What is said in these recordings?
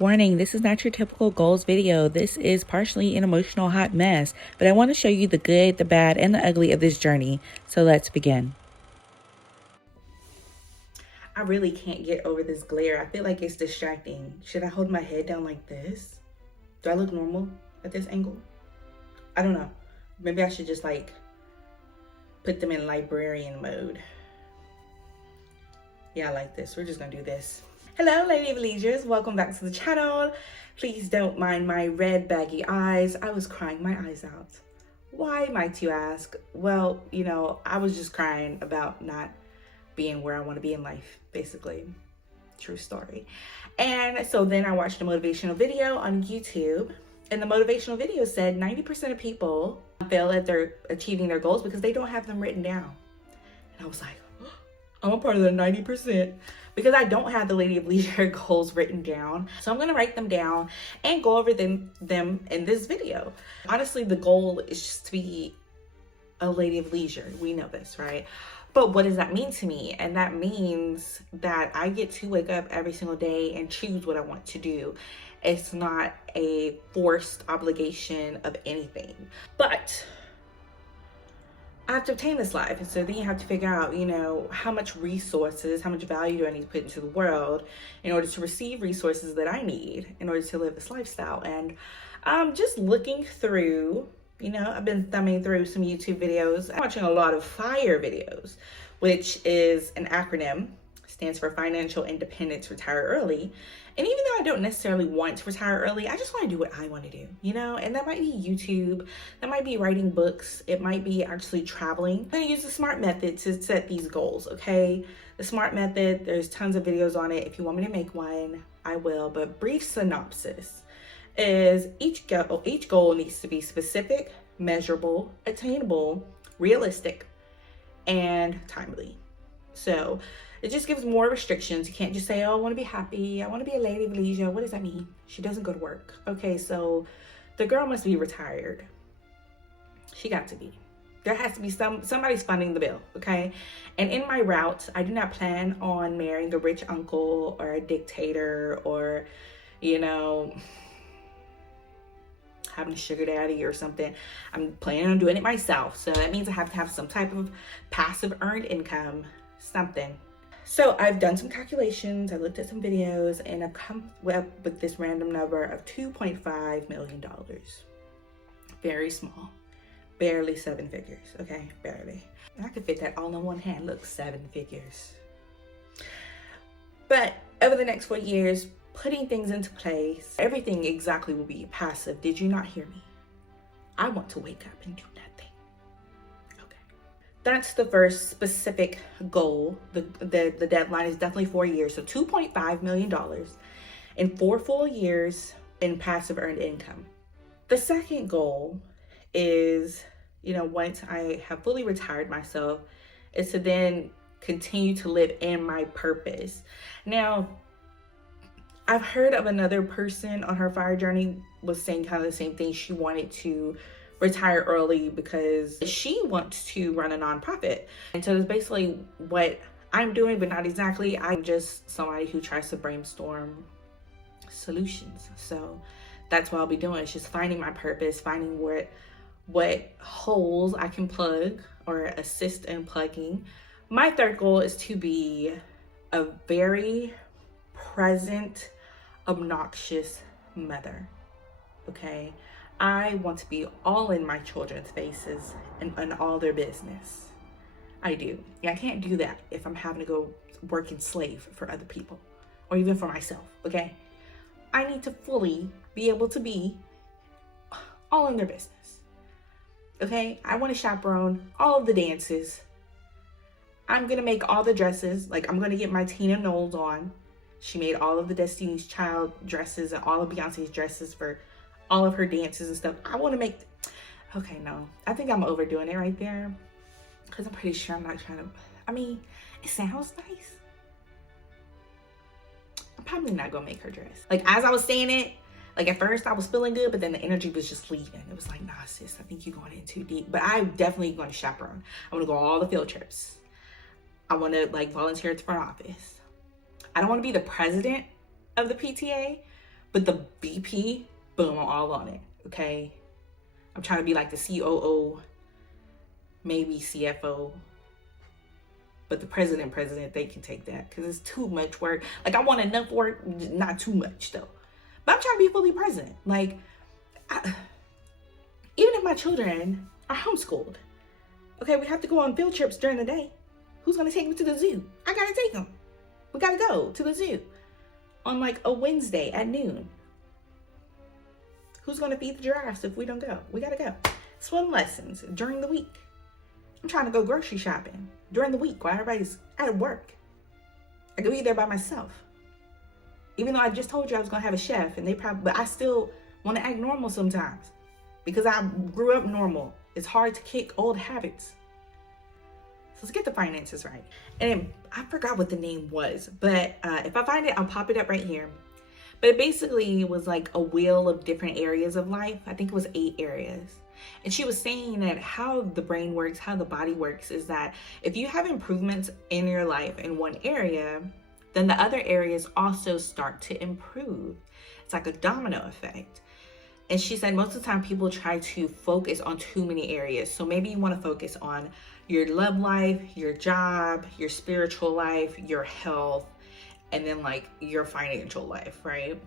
Warning, this is not your typical goals video. This is partially an emotional hot mess, but I want to show you the good, the bad, and the ugly of this journey. So let's begin. I really can't get over this glare. I feel like it's distracting. Should I hold my head down like this? Do I look normal at this angle? I don't know. Maybe I should just like put them in librarian mode. Yeah, I like this. We're just gonna do this. Hello, Lady of Leisures. Welcome back to the channel. Please don't mind my red baggy eyes. I was crying my eyes out. Why, might you ask? Well, you know, I was just crying about not being where I want to be in life, basically. True story. And so then I watched a motivational video on YouTube, and the motivational video said 90% of people fail at achieving their goals because they don't have them written down. And I was like, I'm a part of the 90% because I don't have the Lady of Leisure goals written down. So I'm gonna write them down and go over them in this video. Honestly, the goal is just to be a Lady of Leisure. We know this, right? But what does that mean to me? And that means that I get to wake up every single day and choose what I want to do. It's not a forced obligation of anything. But I have to obtain this life. And so then you have to figure out, you know, how much resources, how much value do I need to put into the world in order to receive resources that I need in order to live this lifestyle. And just looking through, you know, I've been thumbing through some YouTube videos. I'm watching a lot of FIRE videos, which is an acronym, stands for Financial Independence, Retire Early. And even though I don't necessarily want to retire early, I just want to do what I want to do, you know? And that might be YouTube, that might be writing books, it might be actually traveling. I'm gonna use the SMART method to set these goals, okay? The SMART method, there's tons of videos on it. If you want me to make one, I will. But brief synopsis is each goal needs to be specific, measurable, attainable, realistic, and timely. So it just gives more restrictions. You can't just say, oh, I want to be happy. I want to be a Lady of Leisure. What does that mean? She doesn't go to work. Okay, so the girl must be retired. She got to be. There has to be somebody's funding the bill, okay? And in my route, I do not plan on marrying a rich uncle or a dictator or, you know, having a sugar daddy or something. I'm planning on doing it myself. So that means I have to have some type of passive earned income, something. So I've done some calculations, I looked at some videos, and I've come up with this random number of $2.5 million. Very small, barely 7 figures, okay, barely. And I could fit that all in one hand, look, 7 figures. But over the next 4 years, putting things into place, everything exactly will be passive. Did you not hear me? I want to wake up and do nothing. That's the first specific goal. The deadline is definitely 4 years. So $2.5 million in 4 full years in passive earned income. The second goal is, you know, once I have fully retired myself, is to then continue to live in my purpose. Now, I've heard of another person on her FIRE journey was saying kind of the same thing. She wanted to retire early because she wants to run a nonprofit. And so it's basically what I'm doing, but not exactly. I'm just somebody who tries to brainstorm solutions. So that's what I'll be doing. It's just finding my purpose, finding what holes I can plug or assist in plugging. My third goal is to be a very present, obnoxious mother, okay? I want to be all in my children's faces and all their business. I do. And I can't do that if I'm having to go work and slave for other people or even for myself, okay? I need to fully be able to be all in their business, okay? I want to chaperone all of the dances. I'm going to make all the dresses. Like, I'm going to get my Tina Knowles on. She made all of the Destiny's Child dresses and all of Beyonce's dresses for all of her dances and stuff. I want to make, okay, no, I think I'm overdoing it right there because I'm pretty sure I'm not trying to, I mean, it sounds nice. I'm probably not going to make her dress. Like, as I was saying it, like at first I was feeling good, but then the energy was just leaving. It was like, nah, sis, I think you're going in too deep. But I'm definitely going to chaperone. I want to go on all the field trips. I want to like volunteer at the front office. I don't want to be the president of the PTA, But the BP, boom, I'm all on it, okay? I'm trying to be like the COO, maybe CFO. But the president, they can take that because it's too much work. Like, I want enough work, not too much though. But I'm trying to be fully present. Like, even if my children are homeschooled, okay, we have to go on field trips during the day. Who's gonna take me to the zoo? I gotta take them. We gotta go to the zoo on like a Wednesday at noon. Who's gonna feed the giraffes if we don't go? We gotta go. Swim lessons during the week. I'm trying to go grocery shopping during the week while everybody's at work. I could be there by myself. Even though I just told you I was gonna have a chef, and but I still want to act normal sometimes because I grew up normal. It's hard to kick old habits. So let's get the finances right. And I forgot what the name was, but if I find it, I'll pop it up right here. But it basically was like a wheel of different areas of life. I think it was 8 areas. And she was saying that how the brain works, how the body works, is that if you have improvements in your life in one area, then the other areas also start to improve. It's like a domino effect. And she said most of the time people try to focus on too many areas. So maybe you want to focus on your love life, your job, your spiritual life, your health, and then like your financial life, right?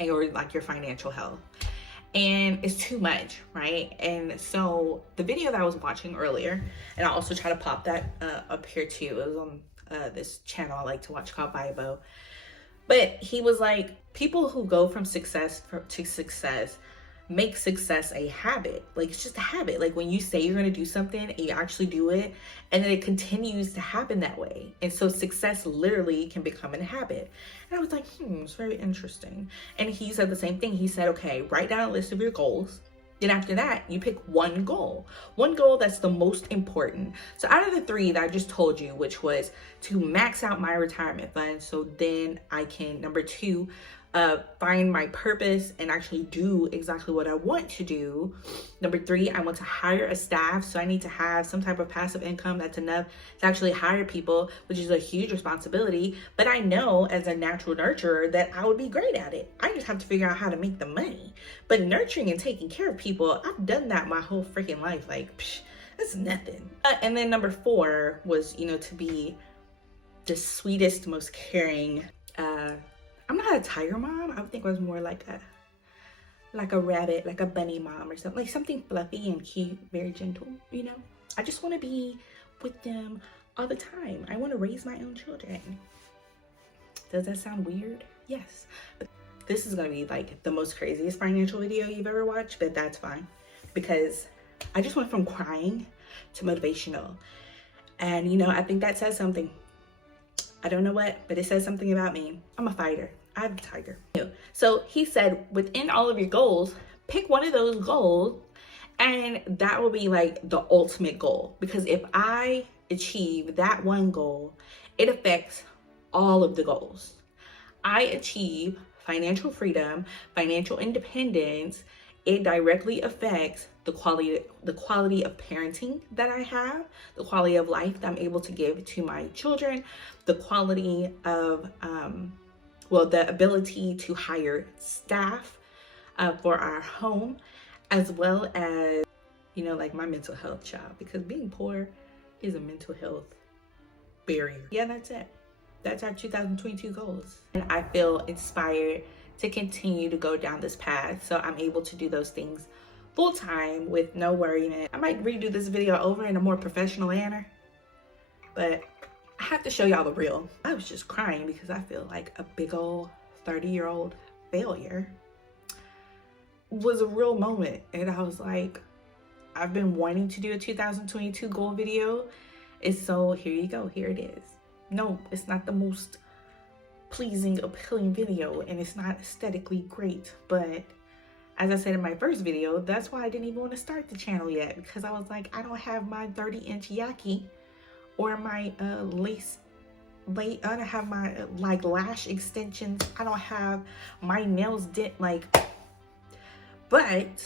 Or like your financial health. And it's too much, right? And so the video that I was watching earlier, and I also try to pop that up here too. It was on this channel I like to watch called Bibo. But he was like, people who go from success to success make success a habit. Like, it's just a habit. Like, when you say you're going to do something and you actually do it, and then it continues to happen that way. And so success literally can become a habit. And I was like, it's very interesting. And he said the same thing. He said, okay, write down a list of your goals. Then after that, you pick one goal that's the most important. So out of the 3 that I just told you, which was to max out my retirement fund, so then I can, number 2, find my purpose and actually do exactly what I want to do. Number 3, I want to hire a staff. So I need to have some type of passive income that's enough to actually hire people, which is a huge responsibility. But I know as a natural nurturer that I would be great at it. I just have to figure out how to make the money. But nurturing and taking care of people, I've done that my whole freaking life. Like, that's nothing. And then number 4 was, to be the sweetest, most caring, I'm not a tiger mom. I would think I was more like a rabbit, like a bunny mom or something, like something fluffy and cute, very gentle, I just want to be with them all the time. I want to raise my own children. Does that sound weird? Yes. But this is going to be like the most craziest financial video you've ever watched, but that's fine because I just went from crying to motivational. And, I think that says something. I don't know what, but it says something about me. I'm a fighter. I'm a tiger. So he said, within all of your goals, pick one of those goals, and that will be like the ultimate goal. Because if I achieve that one goal, it affects all of the goals. I achieve financial freedom, financial independence, it directly affects the quality of parenting that I have, the quality of life that I'm able to give to my children, the quality of, the ability to hire staff for our home, as well as, like my mental health, child, because being poor is a mental health barrier. Yeah, that's it. That's our 2022 goals. And I feel inspired to continue to go down this path so I'm able to do those things full time with no worrying. I might redo this video over in a more professional manner, but I have to show y'all the real. I was just crying because I feel like a big old 30-year-old failure. It was a real moment, and I was like, I've been wanting to do a 2022 goal video, and so here you go, here it is. No, it's not the most pleasing, appealing video, and it's not aesthetically great, but as I said in my first video, that's why I didn't even want to start the channel yet, because I was like, I don't have my 30-inch Yaki or my I don't have my like lash extensions. I don't have my nails did like, but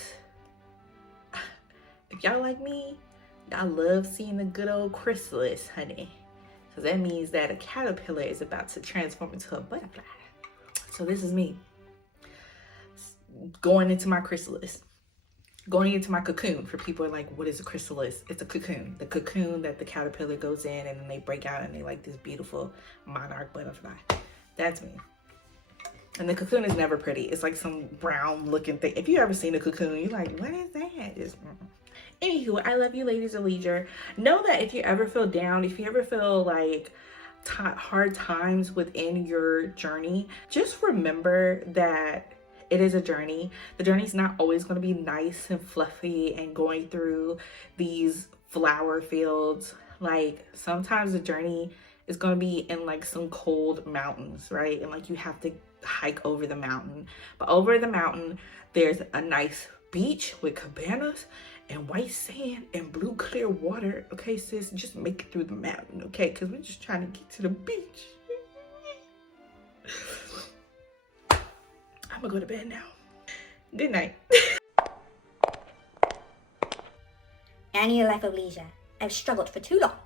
if y'all like me, y'all love seeing the good old chrysalis, honey. Because that means that a caterpillar is about to transform into a butterfly. So this is me. going into my chrysalis, going into my cocoon. For people are like, what is a chrysalis? It's a cocoon. The cocoon that the caterpillar goes in and then they break out and they like this beautiful monarch butterfly. That's me. And the cocoon is never pretty. It's like some brown looking thing. If you ever seen a cocoon, you're like, what is that? Just, Anywho, I love you, ladies of leisure. Know that if you ever feel down, if you ever feel like hard times within your journey, just remember that it is a journey. The journey's not always going to be nice and fluffy and going through these flower fields. Like sometimes the journey is going to be in like some cold mountains, right? And like you have to hike over the mountain. But over the mountain, there's a nice beach with cabanas and white sand and blue clear water. Okay, sis, just make it through the mountain, okay? Because we're just trying to get to the beach. I'm gonna go to bed now. Good night. I need a life of leisure. I've struggled for too long.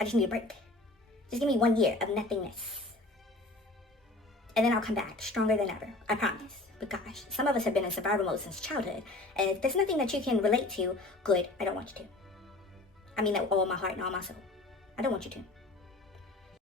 I just need a break. Just give me 1 year of nothingness. And then I'll come back stronger than ever. I promise. But gosh, some of us have been in survival mode since childhood. And if there's nothing that you can relate to, good, I don't want you to. I mean that with all my heart and all my soul. I don't want you to.